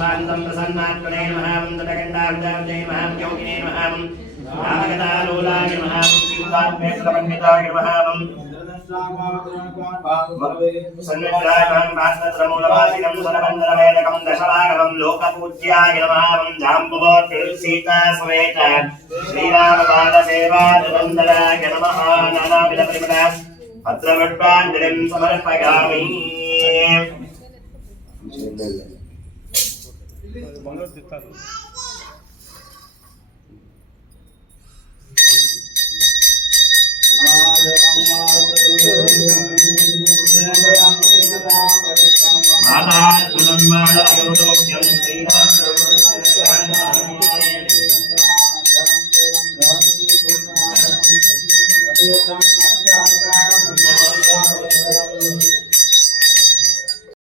शांतं प्रसन्नात्मने नमः तटकण्डार्जाय नमः योगिने नमः रामगदालोलाय नमः सीतात्मे समन्विताय नमः सन्निधानं भास्वत्रमूलवासिनं सरबन्धनमेदकं दशभागं लोकपूज्याय नमः जाम्बुवोत्र सीता समेत श्रीरामपादसेवादवन्दनाय नमः नानाविधपरिमला पत्रपुष्पाञ्जलिं समर्पयामि